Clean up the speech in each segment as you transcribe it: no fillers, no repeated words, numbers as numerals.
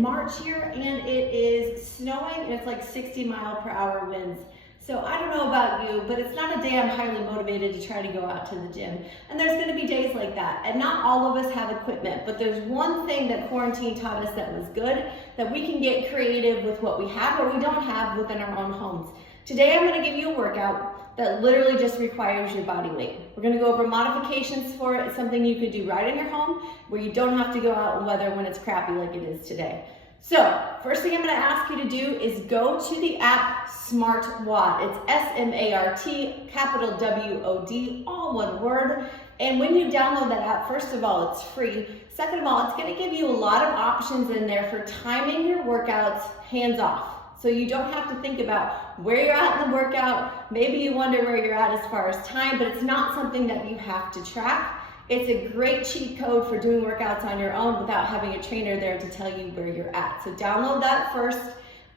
March here and it is snowing and it's like 60-mile-per-hour winds. So I don't know about you, but it's not a day I'm highly motivated to try to go out to the gym. And there's gonna be days like that. And not all of us have equipment, but there's one thing that quarantine taught us that was good, that we can get creative with what we have or we don't have within our own homes. Today I'm gonna give you a workout that literally just requires your body weight. We're gonna go over modifications for it. It's something you could do right in your home where you don't have to go out in weather when it's crappy like it is today. So, first thing I'm gonna ask you to do is go to the app SmartWOD. It's S-M-A-R-T, capital W-O-D, all one word. And when you download that app, first of all, it's free. Second of all, it's gonna give you a lot of options in there for timing your workouts hands off. So you don't have to think about where you're at in the workout. Maybe you wonder where you're at as far as time, but it's not something that you have to track. It's a great cheat code for doing workouts on your own without having a trainer there to tell you where you're at. So download that first.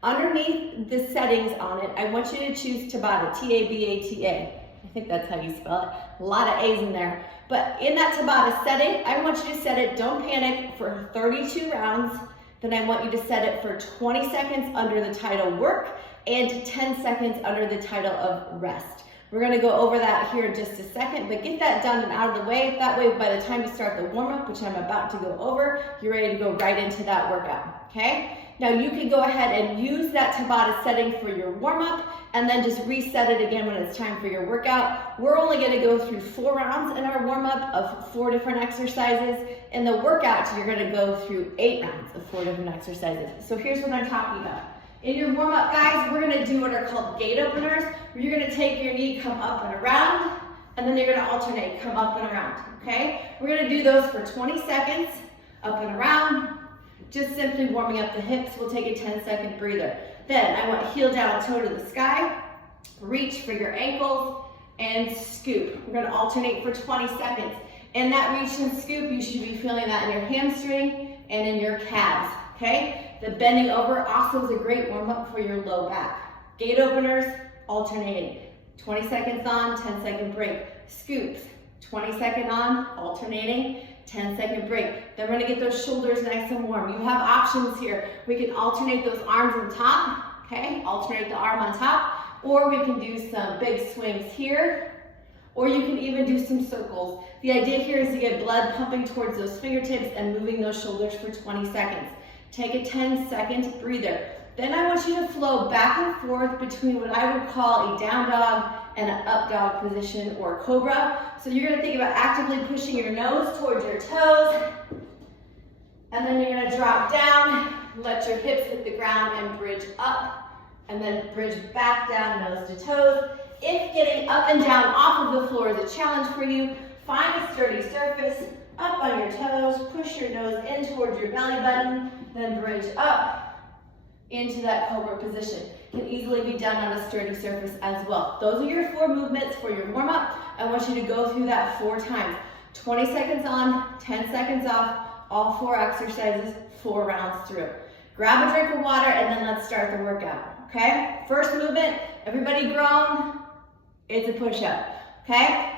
Underneath the settings on it, I want you to choose Tabata, T-A-B-A-T-A. I think that's how you spell it. A lot of A's in there. But in that Tabata setting, I want you to set it, don't panic, for 32 rounds. Then I want you to set it for 20 seconds under the title work and 10 seconds under the title of rest. We're gonna go over that here in just a second, but get that done and out of the way. That way, by the time you start the warm-up, which I'm about to go over, you're ready to go right into that workout, okay? Now you can go ahead and use that Tabata setting for your warm-up and then just reset it again when it's time for your workout. We're only gonna go through 4 rounds in our warm-up of 4 different exercises. In the workout, you're gonna go through 8 rounds of 4 different exercises. So here's what I'm talking about. In your warm-up, guys, we're gonna do what are called gate openers, where you're gonna take your knee, come up and around, and then you're gonna alternate, come up and around, okay? We're gonna do those for 20 seconds, up and around, just simply warming up the hips. We'll take a 10-second breather. Then I want heel down, toe to the sky, reach for your ankles, and scoop. We're gonna alternate for 20 seconds. In that reach and scoop, you should be feeling that in your hamstring and in your calves, okay? The bending over also is a great warm-up for your low back. Gate openers, alternating. 20 seconds on, 10-second break. Scoops, 20 second on, alternating, 10-second break. Then we're gonna get those shoulders nice and warm. You have options here. We can alternate those arms on top, okay? Alternate the arm on top, or we can do some big swings here, or you can even do some circles. The idea here is to get blood pumping towards those fingertips and moving those shoulders for 20 seconds. Take a 10-second breather. Then I want you to flow back and forth between what I would call a down dog and an up dog position or cobra. So you're gonna think about actively pushing your nose towards your toes, and then you're gonna drop down, let your hips hit the ground and bridge up, and then bridge back down, nose to toes. If getting up and down off of the floor is a challenge for you, find a sturdy surface, up on your toes, push your nose in towards your belly button, then bridge up into that cobra position. Can easily be done on a sturdy surface as well. Those are your 4 movements for your warm-up. I want you to go through that 4 times. 20 seconds on, 10 seconds off, all 4 exercises, 4 rounds through. Grab a drink of water and then let's start the workout, okay? First movement, everybody groan, it's a push-up, okay?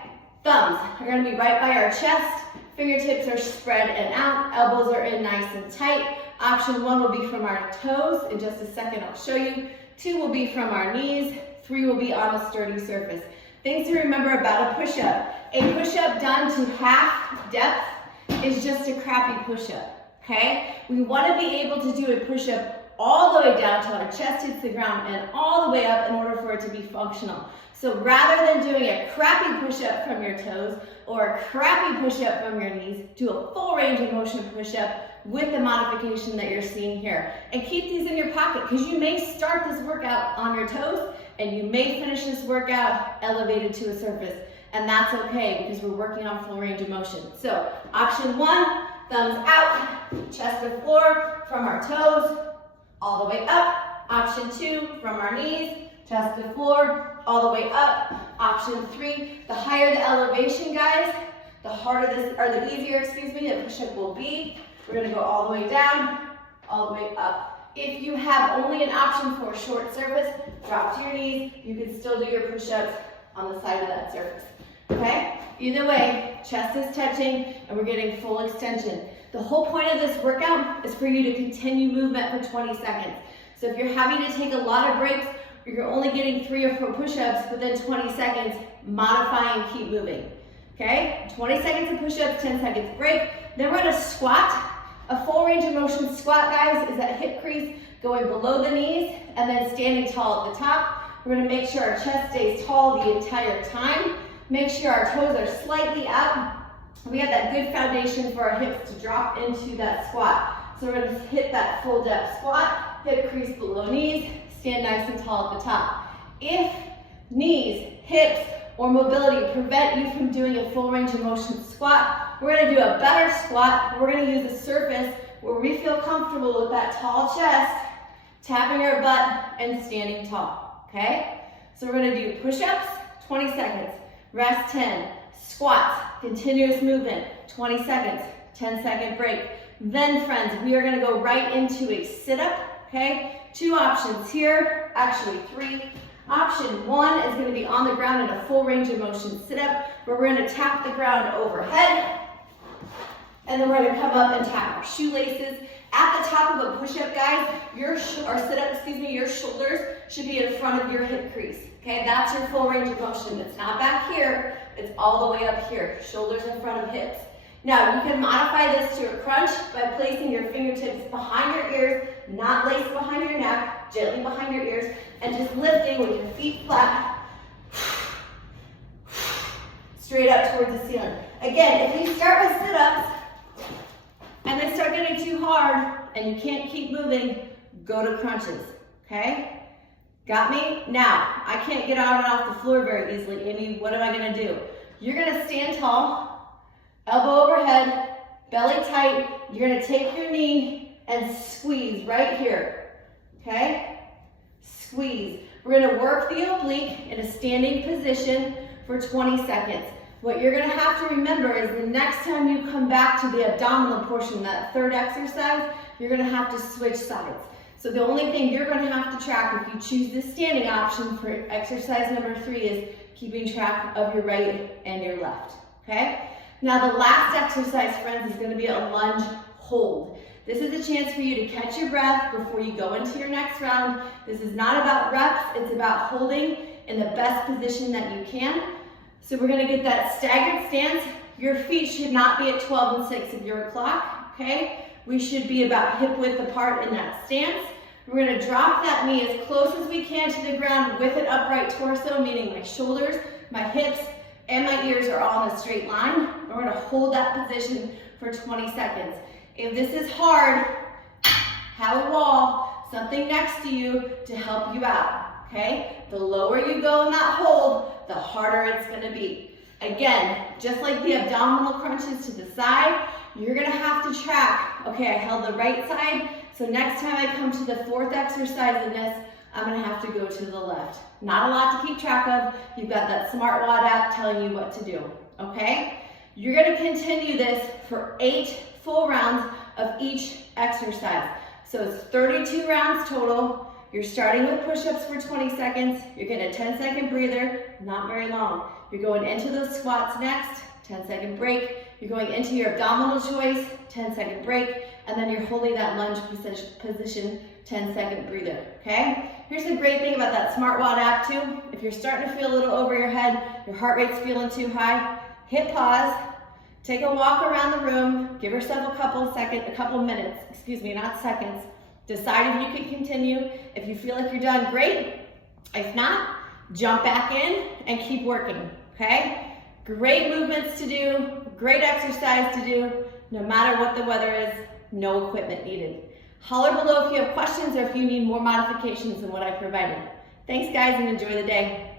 Thumbs are gonna be right by our chest. Fingertips are spread and out, elbows are in nice and tight. Option 1 will be from our toes. In just a second, I'll show you. 2 will be from our knees. 3 will be on a sturdy surface. Things to remember about a push-up. A push-up done to half depth is just a crappy push-up, okay? We wanna be able to do a push-up all the way down till our chest hits the ground and all the way up in order for it to be functional. So rather than doing a crappy push-up from your toes or a crappy push-up from your knees, do a full range of motion push-up with the modification that you're seeing here. And keep these in your pocket because you may start this workout on your toes and you may finish this workout elevated to a surface. And that's okay because we're working on full range of motion. So option 1, thumbs out, chest to floor, from our toes, all the way up. Option 2, from our knees, chest to floor, all the way up. Option 3, the higher the elevation, guys, the harder this, or the easier, the push-up will be. We're gonna go all the way down, all the way up. If you have only an option for a short surface, drop to your knees. You can still do your push-ups on the side of that surface, okay? Either way, chest is touching and we're getting full extension. The whole point of this workout is for you to continue movement for 20 seconds. So if you're having to take a lot of breaks, or you're only getting 3 or 4 push-ups within 20 seconds, modify and keep moving. Okay, 20 seconds of push-ups, 10 seconds break. Then we're gonna squat. A full range of motion squat, guys, is that hip crease going below the knees and then standing tall at the top. We're gonna make sure our chest stays tall the entire time. Make sure our toes are slightly up. We have that good foundation for our hips to drop into that squat. So we're gonna hit that full depth squat, hip crease below knees, stand nice and tall at the top. If knees, hips, or mobility prevent you from doing a full range of motion squat, we're gonna do a better squat. We're gonna use a surface where we feel comfortable with that tall chest, tapping our butt and standing tall, okay? So we're gonna do push-ups, 20 seconds, rest 10, squats, continuous movement, 20 seconds, 10-second break. Then friends, we are gonna go right into a sit-up, okay? 2 options here, actually 3. Option 1 is going to be on the ground in a full range of motion sit-up, where we're going to tap the ground overhead, and then we're going to come up and tap our shoelaces. At the top of a push-up, guys, your shoulders should be in front of your hip crease. Okay, that's your full range of motion. It's not back here, it's all the way up here. Shoulders in front of hips. Now, you can modify this to a crunch by placing your fingertips behind your ears, not laced behind your neck, gently behind your ears, and just lifting with your feet flat, straight up towards the ceiling. Again, if you start with sit-ups, and they start getting too hard, and you can't keep moving, go to crunches, okay? Got me? Now, I can't get out and off the floor very easily, Amy. What am I gonna do? You're gonna stand tall, elbow overhead, belly tight. You're gonna take your knee and squeeze right here, okay? Squeeze. We're gonna work the oblique in a standing position for 20 seconds. What you're gonna have to remember is the next time you come back to the abdominal portion, that third exercise, you're gonna have to switch sides. So the only thing you're gonna have to track if you choose the standing option for exercise number 3 is keeping track of your right and your left, okay? Now the last exercise, friends, is gonna be a lunge hold. This is a chance for you to catch your breath before you go into your next round. This is not about reps, it's about holding in the best position that you can. So we're gonna get that staggered stance. Your feet should not be at 12 and 6 of your clock, okay? We should be about hip width apart in that stance. We're gonna drop that knee as close as we can to the ground with an upright torso, meaning my shoulders, my hips, and my ears are all in a straight line. We're gonna hold that position for 20 seconds. If this is hard, have a wall, something next to you to help you out, okay? The lower you go in that hold, the harder it's gonna be. Again, just like the abdominal crunches to the side, you're gonna have to track, okay, I held the right side, so next time I come to the 4th exercise in this, I'm gonna have to go to the left. Not a lot to keep track of. You've got that SmartWatt app telling you what to do, okay? You're gonna continue this for 8 full rounds of each exercise. So it's 32 rounds total. You're starting with push-ups for 20 seconds. You're getting a 10-second breather, not very long. You're going into those squats next, 10-second break. You're going into your abdominal choice, 10-second break, and then you're holding that lunge position, 10-second breather, okay? Here's the great thing about that SmartWatt app too. If you're starting to feel a little over your head, your heart rate's feeling too high, hit pause, take a walk around the room, give yourself a couple minutes, not seconds. Decide if you can continue. If you feel like you're done, great. If not, jump back in and keep working, okay? Great movements to do, great exercise to do, no matter what the weather is, no equipment needed. Holler below if you have questions or if you need more modifications than what I provided. Thanks guys and enjoy the day.